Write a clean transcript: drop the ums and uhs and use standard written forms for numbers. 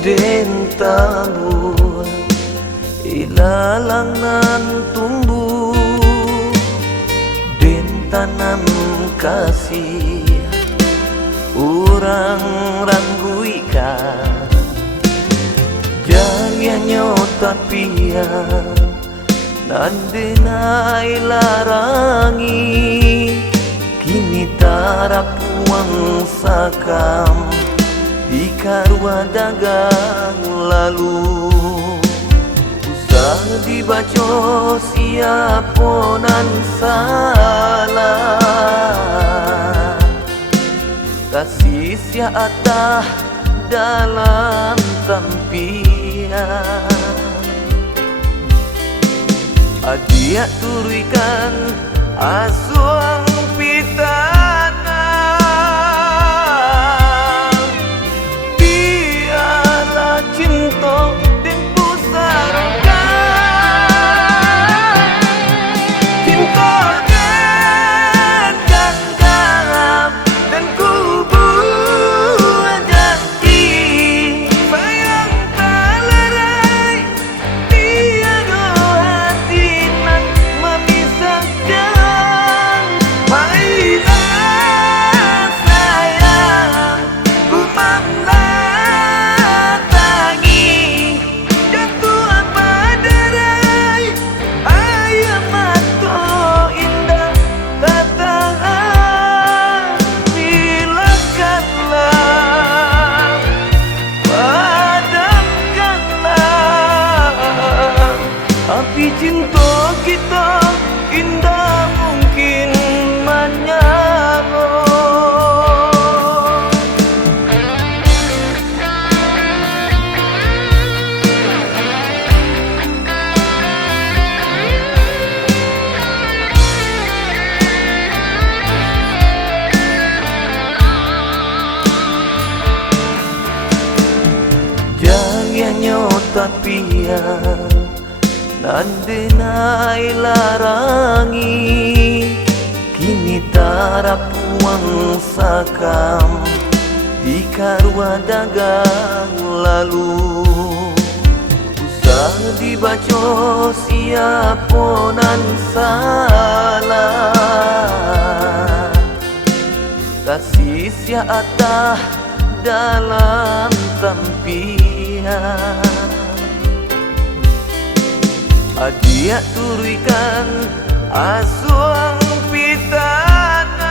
den tahu ilalang nan tumbuh den tanam kasih orang rangguikan jaliannya tapi ya nandenai larangi kini tarapuang sakam di karua dagang lalu usah dibaco siaponan salah kasih sia atah dalam tampian adia turikan asuang pitana piala cinta dan pusaka cinta dan ganggap dan kubu janji sayang talerai tiada hati nan memisahkan mainan sayang ku memdatangi jatuh apa derai ayam mato indah tatahan silakanlah padamkanlah api cinta kita indah mungkin menyala. Jaliannya tapi ya nandenai larangi kini tarapuang sakam di karua dagang lalu usah dibaco siaponan salah kasih sia atah dalam tampian adia turikan asuang pitana